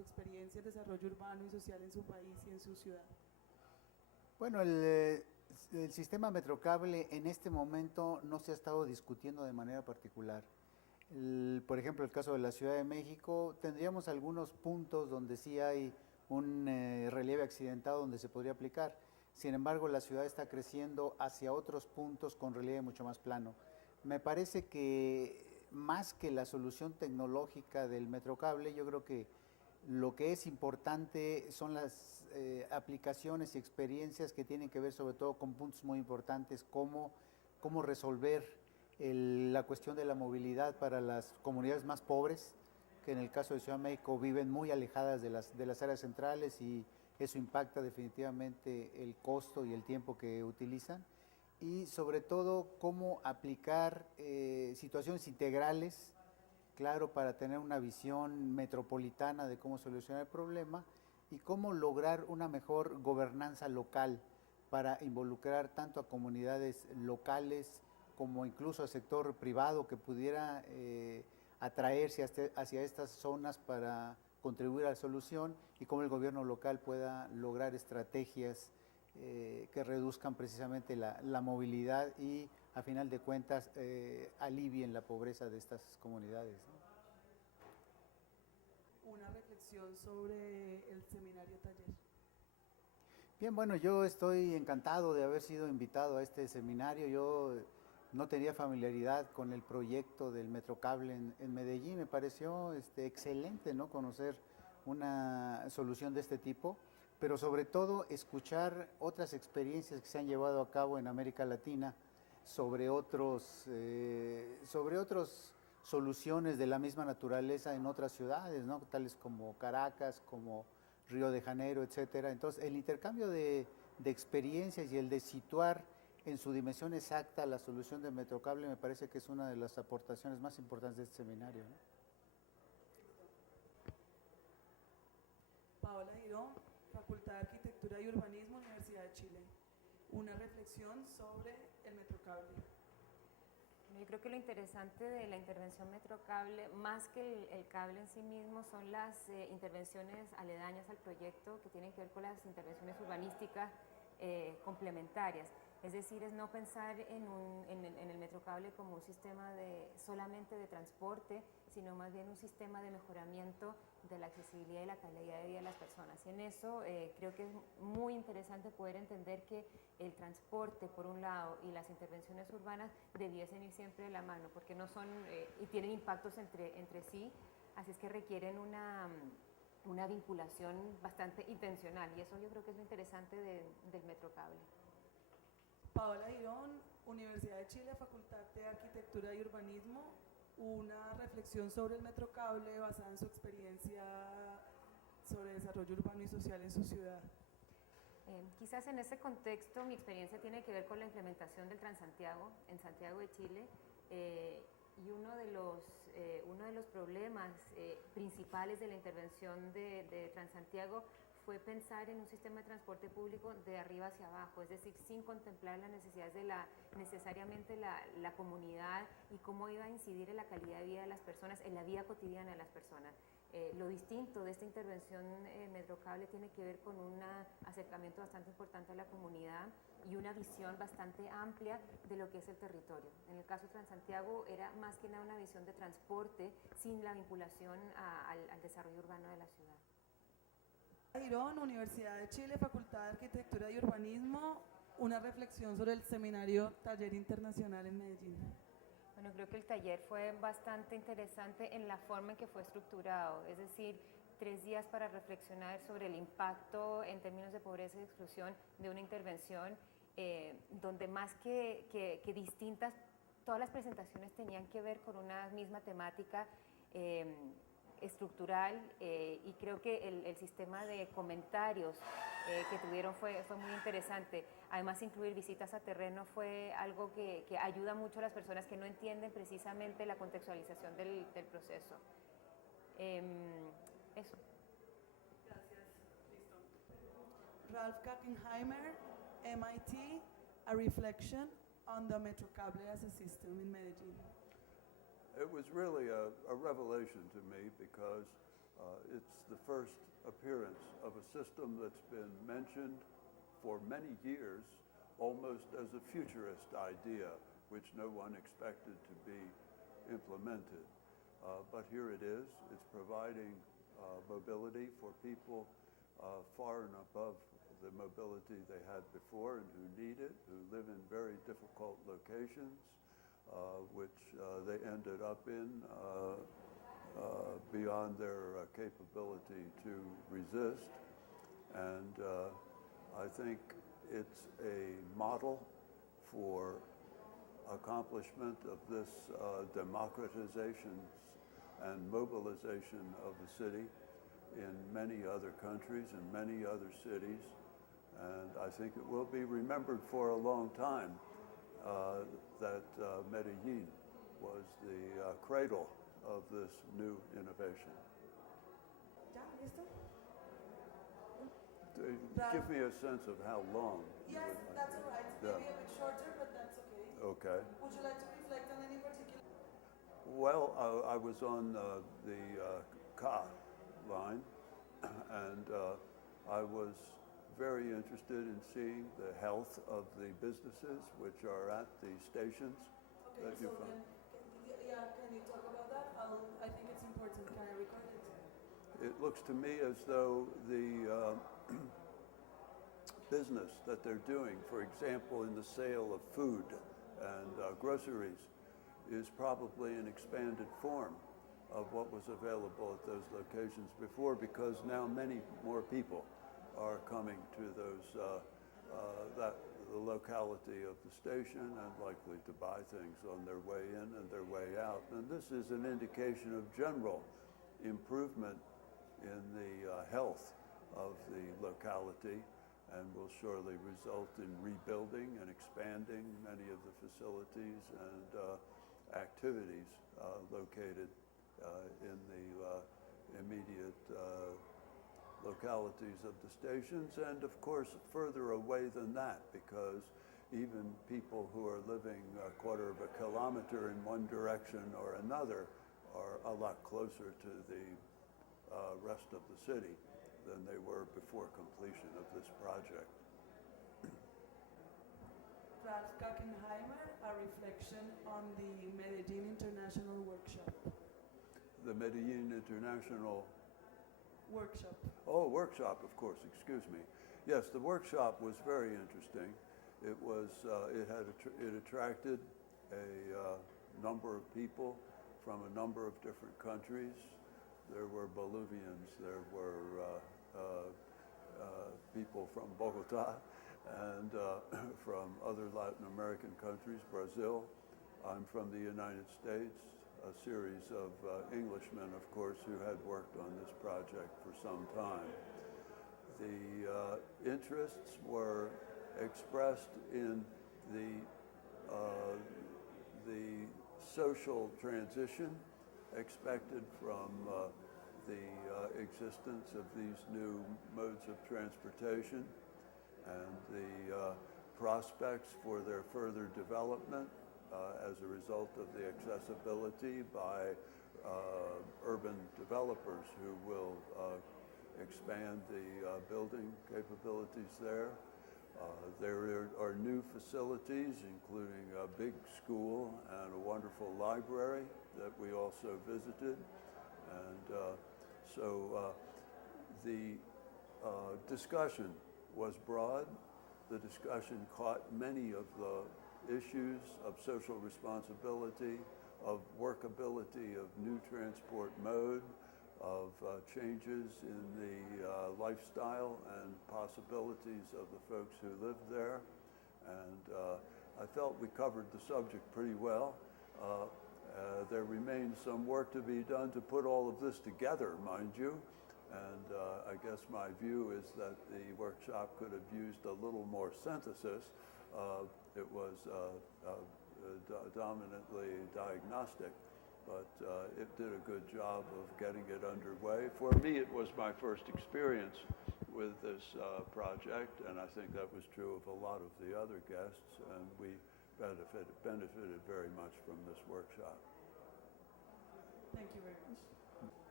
su experiencia de desarrollo urbano y social en su país y en su ciudad. Bueno, el sistema Metrocable en este momento no se ha estado discutiendo de manera particular. Por ejemplo, el caso de la Ciudad de México, tendríamos algunos puntos donde sí hay un relieve accidentado donde se podría aplicar. Sin embargo, la ciudad está creciendo hacia otros puntos con relieve mucho más plano. Me parece que más que la solución tecnológica del Metrocable, yo creo que lo que es importante son las aplicaciones y experiencias que tienen que ver sobre todo con puntos muy importantes, como cómo resolver la cuestión de la movilidad para las comunidades más pobres, que en el caso de Ciudad de México viven muy alejadas de las áreas centrales y eso impacta definitivamente el costo y el tiempo que utilizan. Y sobre todo, cómo aplicar situaciones integrales, claro, para tener una visión metropolitana de cómo solucionar el problema y cómo lograr una mejor gobernanza local para involucrar tanto a comunidades locales como incluso al sector privado que pudiera atraerse hacia estas zonas para contribuir a la solución y cómo el gobierno local pueda lograr estrategias que reduzcan precisamente la movilidad y a final de cuentas alivien la pobreza de estas comunidades, ¿no? Una reflexión sobre el seminario taller. Bien, bueno, yo estoy encantado de haber sido invitado a este seminario. Yo no tenía familiaridad con el proyecto del Metrocable en Medellín. Me pareció excelente, ¿no?, conocer una solución de este tipo, pero sobre todo escuchar otras experiencias que se han llevado a cabo en América Latina sobre otros soluciones de la misma naturaleza en otras ciudades, ¿no?, tales como Caracas, como Río de Janeiro, etcétera. Entonces, el intercambio de experiencias y el de situar en su dimensión exacta la solución del Metrocable me parece que es una de las aportaciones más importantes de este seminario, ¿no? Paola Girón, Facultad de Arquitectura y Urbanismo, Universidad de Chile. Una reflexión sobre el Metrocable. Yo creo que lo interesante de la intervención Metrocable, más que el cable en sí mismo, son las intervenciones aledañas al proyecto que tienen que ver con las intervenciones urbanísticas complementarias. Es decir, es no pensar en el Metrocable como un sistema solamente de transporte, sino más bien un sistema de mejoramiento de la accesibilidad y la calidad de vida de las personas. Y en eso creo que es muy interesante poder entender que el transporte, por un lado, y las intervenciones urbanas debiesen ir siempre de la mano, porque no son, y tienen impactos entre sí, así es que requieren una vinculación bastante intencional, y eso yo creo que es lo interesante del Metrocable. Paola Girón, Universidad de Chile, Facultad de Arquitectura y Urbanismo, una reflexión sobre el Metrocable basada en su experiencia sobre desarrollo urbano y social en su ciudad. Quizás en ese contexto mi experiencia tiene que ver con la implementación del Transantiago en Santiago de Chile, y uno de los problemas principales de la intervención de Transantiago fue pensar en un sistema de transporte público de arriba hacia abajo, es decir, sin contemplar las necesidades de necesariamente la comunidad y cómo iba a incidir en la calidad de vida de las personas, en la vida cotidiana de las personas. Lo distinto de esta intervención Metrocable tiene que ver con un acercamiento bastante importante a la comunidad y una visión bastante amplia de lo que es el territorio. En el caso de Transantiago era más que nada una visión de transporte sin la vinculación al desarrollo urbano de la ciudad. Girón, Universidad de Chile, Facultad de Arquitectura y Urbanismo, una reflexión sobre el seminario Taller Internacional en Medellín. Bueno, creo que el taller fue bastante interesante en la forma en que fue estructurado, es decir, 3 días para reflexionar sobre el impacto en términos de pobreza y exclusión de una intervención, donde más que distintas, todas las presentaciones tenían que ver con una misma temática estructural, y creo que el sistema de comentarios que tuvieron fue muy interesante. Además, incluir visitas a terreno fue algo que ayuda mucho a las personas que no entienden precisamente la contextualización del proceso. Eso. Gracias, listo. Ralph Gackenheimer, MIT, A Reflection on the Metrocable as a System in Medellin. It was really a revelation to me because It's the first appearance of a system that's been mentioned for many years almost as a futurist idea, which no one expected to be implemented. But here it is. It's providing mobility for people far and above the mobility they had before and who need it, who live in very difficult locations, which they ended up in beyond their capability to resist. And I think it's a model for accomplishment of this democratization and mobilization of the city in many other countries and many other cities. And I think it will be remembered for a long time that Medellin was the cradle of this new innovation. ¿Ya? ¿Listo? Give me a sense of how long. Yes, that's all right. Yeah. Maybe a bit shorter, but that's okay. Okay. Would you like to reflect on any particular? Well, I was on the Ka line, and I was very interested in seeing the health of the businesses which are at the stations that you found. Can you talk about that? I think it's important. Can I record it? It looks to me as though the business that they're doing, for example, in the sale of food and groceries, is probably an expanded form of what was available at those locations before, because now many more people are coming to those the locality of the station and likely to buy things on their way in and their way out. And this is an indication of general improvement in the health of the locality, and will surely result in rebuilding and expanding many of the facilities and activities located in the immediate localities of the stations, and of course further away than that, because even people who are living a quarter of a kilometer in one direction or another are a lot closer to the rest of the city than they were before completion of this project. Ralph Kakenheimer, a reflection on the Medellin International Workshop. The Medellin International Workshop. Oh, workshop, of course, excuse me. Yes, the workshop was very interesting. It was, it attracted a number of people from a number of different countries. There were Bolivians, there were people from Bogota, and from other Latin American countries, Brazil. I'm from the United States. A series of Englishmen, of course, who had worked on this project for some time. The interests were expressed in the social transition expected from the existence of these new modes of transportation, and the prospects for their further development as a result of the accessibility by urban developers who will expand the building capabilities there. There are new facilities, including a big school and a wonderful library that we also visited. And so the discussion was broad. The discussion caught many of the issues of social responsibility, of workability of new transport mode, of changes in the lifestyle and possibilities of the folks who live there. And I felt we covered the subject pretty well. There remains some work to be done to put all of this together, mind you. And I guess my view is that the workshop could have used a little more synthesis. It was dominantly diagnostic, but it did a good job of getting it underway. For me, it was my first experience with this project, and I think that was true of a lot of the other guests, and we benefited very much from this workshop. Thank you very much.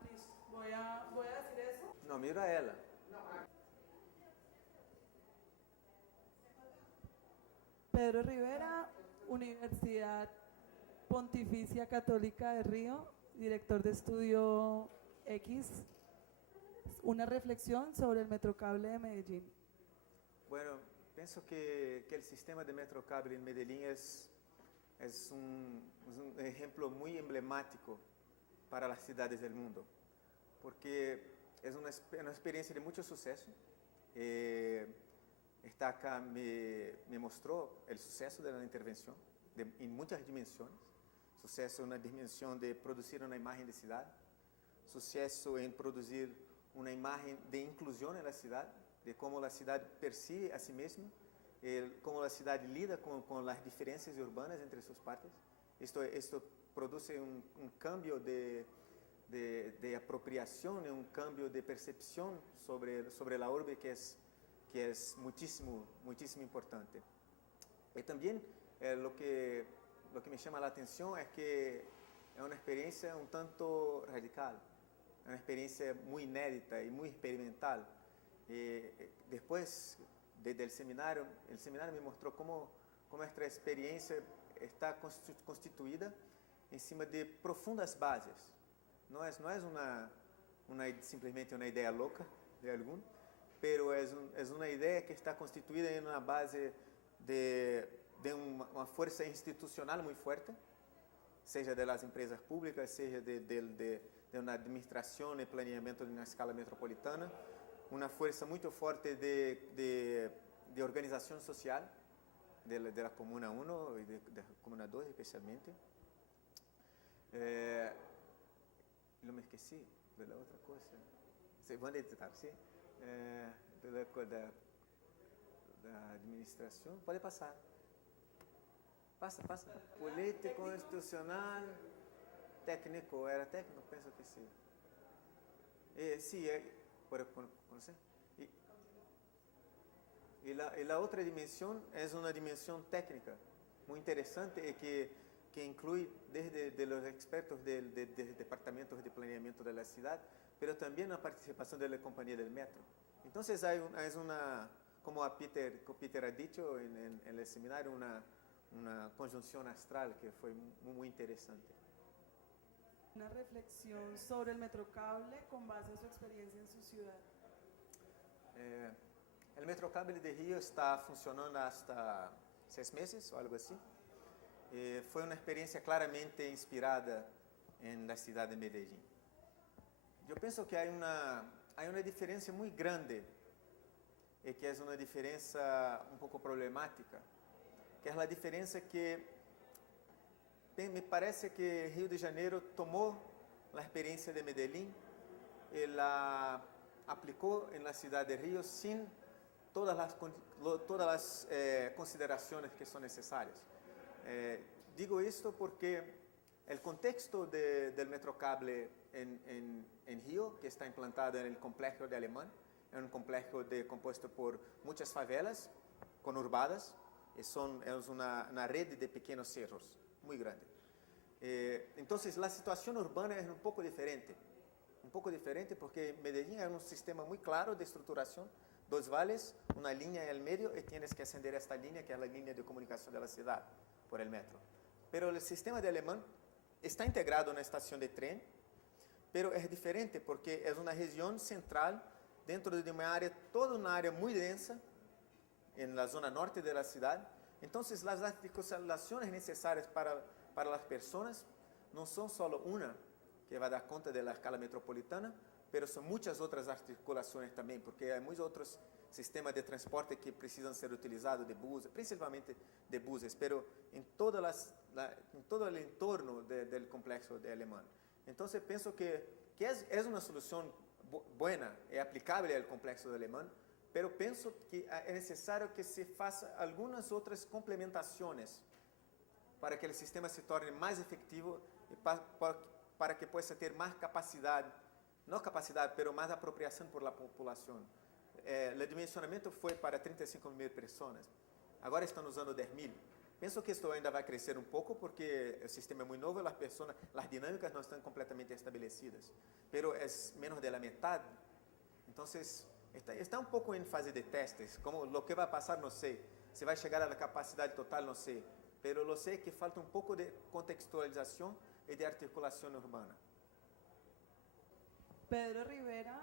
Please. Voy a decir eso. Não, mira ela. Pedro Rivera, Universidad Pontificia Católica de Río, director de estudio X, una reflexión sobre el Metrocable de Medellín. Bueno, penso que el sistema de Metrocable en Medellín es un ejemplo muy emblemático para las ciudades del mundo, porque es una experiencia de mucho suceso. Esta acá me mostró el suceso de la intervención en muchas dimensiones. Suceso en la dimensión de producir una imagen de ciudad, suceso en producir una imagen de inclusión en la ciudad, de cómo la ciudad percibe a sí misma, cómo la ciudad lida con las diferencias urbanas entre sus partes. Esto produce un cambio de apropiación, un cambio de percepción sobre la urbe que es muchísimo importante. Y también lo que me llama la atención es que es una experiencia un tanto radical, una experiencia muy inédita y muy experimental. Después del seminario, el seminario me mostró cómo esta experiencia está constituida encima de profundas bases. No es simplemente una idea loca de alguno, pero es una idea que está constituida en una base de uma força institucional muito forte, seja das empresas públicas, seja de uma administração e planeamento na escala metropolitana, uma força muito forte de organização social, da Comuna 1 e da Comuna 2 especialmente. Não me esqueci da outra coisa. Vocês vão editar, sim? Da administração, pode passar. Passa. Político, constitucional, técnico, era técnico, penso que sim. Sim, não sei. E a outra dimensão é uma dimensão técnica, muito interessante e que inclui desde os expertos de departamentos de planeamento da cidade, mas também a participação da companhia do metro. Então, há uma, como Peter ha dicho no seminário, uma conjunção astral que foi muito interessante. Una reflexión sobre el Metrocable con base en su experiencia en su ciudad. O Metrocable de Rio está funcionando hasta 6 meses ou algo assim. Foi uma experiência claramente inspirada na cidade de Medellín. Eu penso que há uma diferença muito grande e que é uma diferença um pouco problemática, que é a diferença que me parece que Rio de Janeiro tomou a experiência de Medellín e la aplicou na cidade de Rio sem todas as considerações que são necessárias. Digo isto porque o contexto do Metrocable em Rio, que está implantado no complexo de Alemão, é complexo composto por muitas favelas conurbadas, e é uma rede de pequenos cerros muito grande. Então, a situação urbana é um pouco diferente porque Medellín é um sistema muito claro de estruturação, 2 vales, uma linha no meio e tienes que ascender esta linha, que é a linha de comunicação da cidade, por el metro. Pero o sistema de Alemão está integrado na estação de trem, pero é diferente porque é uma região central dentro de uma área, toda uma área muito densa, na zona norte da cidade. Então, as articulações necessárias para as pessoas não são só uma que vai dar conta da escala metropolitana, mas são muitas outras articulações também, porque há muitos outros sistemas de transporte que precisam ser utilizados de buses, principalmente de buses, pero em todo o entorno do complexo de Alemão. Então, penso que é uma solução boa e aplicável ao complexo de Alemão, pero penso que é necessário que se faça algumas outras complementações para que o sistema se torne mais efetivo e para que possa ter mais capacidade, não capacidade, mas mais apropriação por la população. O dimensionamento foi para 35.000 pessoas, agora estão usando 10.000. Pienso que esto ainda vai crescer un poco porque el sistema es muy nuevo, las dinámicas no están completamente establecidas, pero es menos de la mitad. Entonces, está un poco en fase de testes. Como lo que va a pasar, no sé. Si va a llegar a la capacidad total, no sé. Pero lo sé que falta un poco de contextualización y de articulación urbana. Pedro Rivera,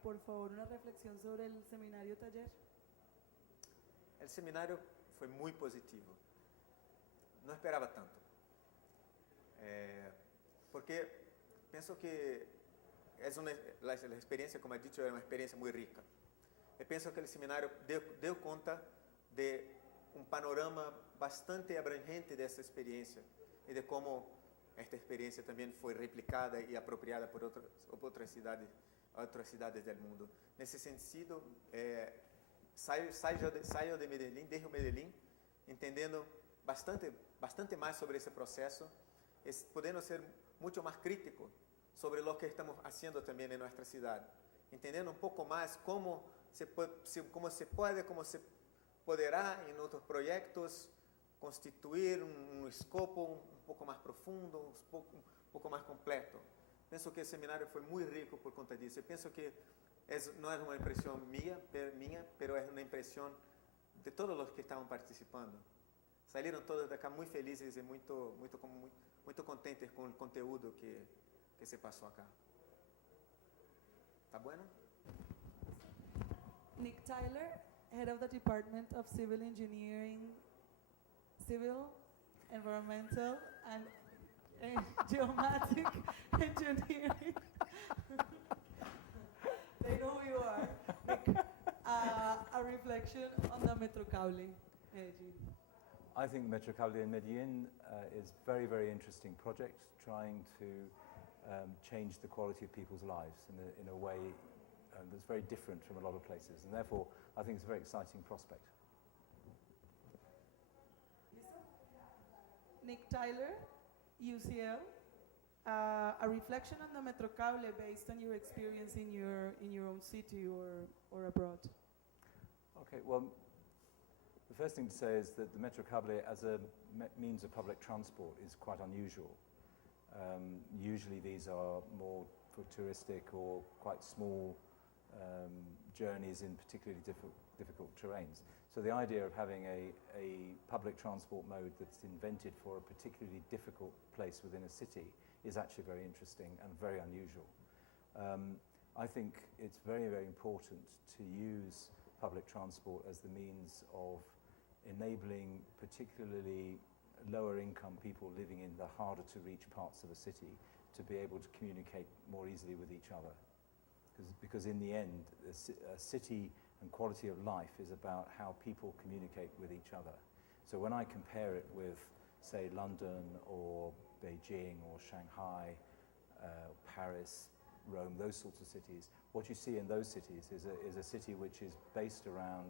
por favor, una reflexión sobre el seminario taller. El seminario fue muy positivo. No esperaba tanto. Porque pienso que la experiencia, como he dicho, era una experiencia muy rica. Y pienso que el seminario dio cuenta de un panorama bastante abrangente de esa experiencia y de cómo esta experiencia también fue replicada y apropiada por otras ciudades del mundo. En ese sentido, saio de Medellín, dejo Medellín, entendiendo bastante más sobre ese proceso, pudiendo ser mucho más crítico sobre lo que estamos haciendo también en nuestra ciudad, entendiendo un poco más cómo se podrá en otros proyectos constituir un escopo un poco más profundo, un poco más completo. Pienso que el seminario fue muy rico por cuenta de eso. Yo pienso que no es una impresión mía, pero es una impresión de todos los que estaban participando. Salieron todos de acá muy felices y muy contentes con el contenido que se pasó acá. ¿Está bueno? Nick Tyler, Head of the Department of Civil Engineering, Civil, Environmental, and Geomatic Engineering. They know who you are. Nick, a reflection on the Metrocable, Medellin. I think Metrocable in Medellin is a very, very interesting project, trying to change the quality of people's lives in a way that's very different from a lot of places. And therefore, I think it's a very exciting prospect. Nick Tyler, UCL, a reflection on the Metrocable based on your experience in your own city or abroad. Okay, well, the first thing to say is that the Metrocable as a means of public transport is quite unusual. Usually these are more for touristic or quite small journeys in particularly difficult terrains. So the idea of having a public transport mode that's invented for a particularly difficult place within a city is actually very interesting and very unusual. I think it's very, very important to use public transport as the means of enabling particularly lower income people living in the harder to reach parts of a city to be able to communicate more easily with each other. Because in the end, a city and quality of life is about how people communicate with each other. So when I compare it with, say, London or Beijing or Shanghai, Paris, Rome, those sorts of cities, what you see in those cities is a city which is based around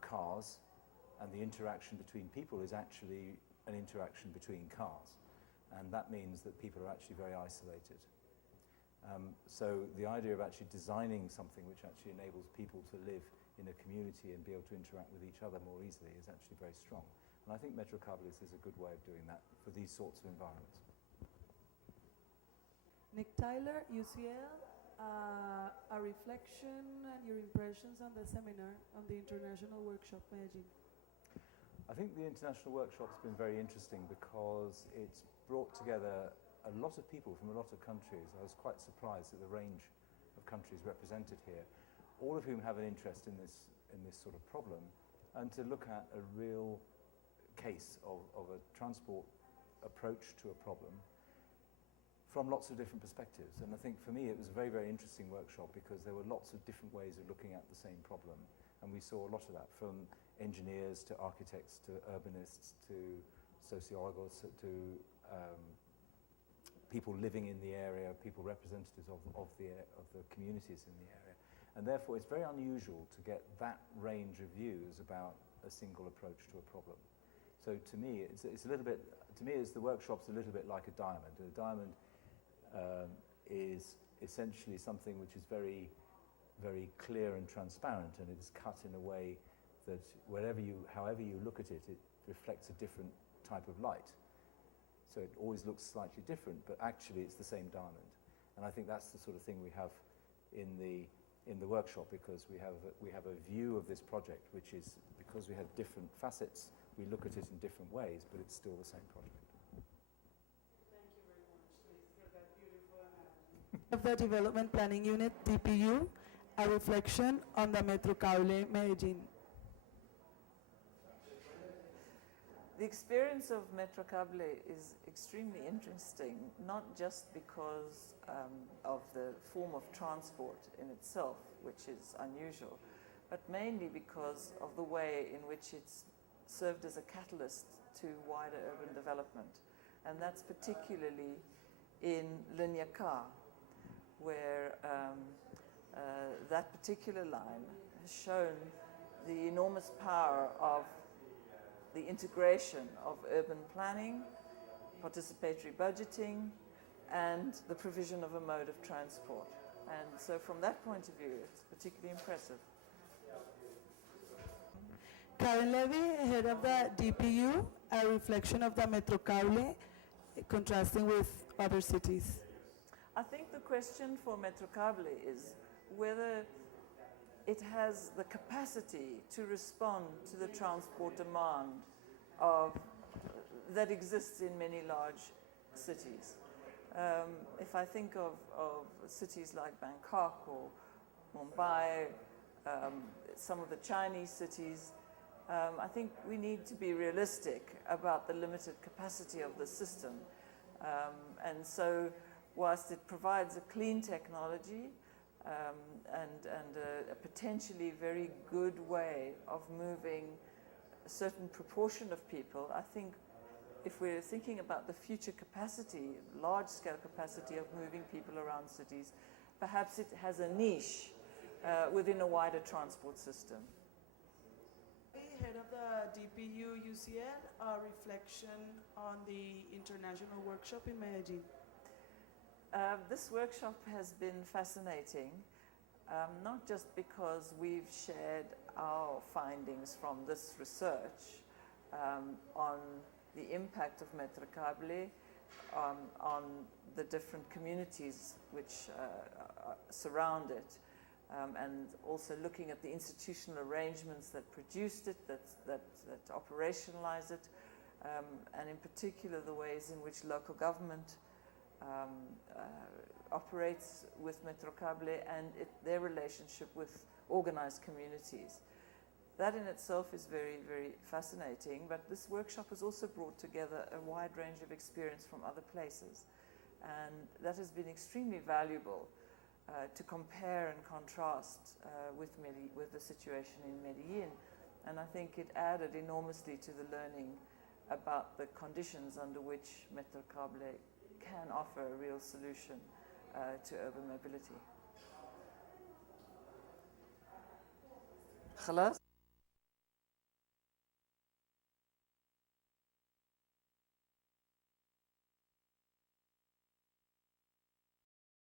cars, and the interaction between people is actually an interaction between cars. And that means that people are actually very isolated. So the idea of actually designing something which actually enables people to live in a community and be able to interact with each other more easily is actually very strong. And I think Metrocables is a good way of doing that for these sorts of environments. Nick Tyler, UCL, a reflection and your impressions on the seminar, on the International Workshop Medellin. I think the International Workshop's been very interesting because it's brought together a lot of people from a lot of countries. I was quite surprised at the range of countries represented here, all of whom have an interest in this sort of problem, and to look at a real case of a transport approach to a problem from lots of different perspectives. And I think for me it was a very, very interesting workshop because there were lots of different ways of looking at the same problem, and we saw a lot of that, from engineers to architects to urbanists to sociologists to people living in the area, people representatives of the communities in the area. And therefore it's very unusual to get that range of views about a single approach to a problem. So to me it's a little bit, the workshop's a little bit like a diamond. A diamond is essentially something which is very, very clear and transparent, and it is cut in a way that however you look at it, it reflects a different type of light. So it always looks slightly different, but actually it's the same diamond. And I think that's the sort of thing we have in the workshop, because we have a view of this project, which is, because we have different facets, we look at it in different ways, but it's still the same project. Thank you very much for that beautiful analogy. Of the Development Planning Unit, DPU, a reflection on the Metrocable Medellin. The experience of Metrocable is extremely interesting, not just because of the form of transport in itself, which is unusual, but mainly because of the way in which it's served as a catalyst to wider urban development. And that's particularly in linear car, where that particular line has shown the enormous power of the integration of urban planning, participatory budgeting, and the provision of a mode of transport. And so from that point of view, it's particularly impressive. Karen Levy, head of the DPU, a reflection of the Metrocable, contrasting with other cities. I think the question for Metrocable is whether it has the capacity to respond to the transport demand that exists in many large cities. If I think of cities like Bangkok or Mumbai, some of the Chinese cities, I think we need to be realistic about the limited capacity of the system. And so whilst it provides a clean technology, and a potentially very good way of moving a certain proportion of people, I think if we're thinking about the future capacity, large-scale capacity of moving people around cities, perhaps it has a niche within a wider transport system. Head of the DPU UCL, a reflection on the international workshop in Medellin. This workshop has been fascinating, not just because we've shared our findings from this research on the impact of Metrocable on the different communities which surround it, and also looking at the institutional arrangements that produced it, that operationalize it, and in particular the ways in which local government operates with Metrocable and their relationship with organized communities. That in itself is very, very fascinating, but this workshop has also brought together a wide range of experience from other places, and that has been extremely valuable to compare and contrast with the situation in Medellin, and I think it added enormously to the learning about the conditions under which Metrocable can offer a real solution to urban mobility. خلاص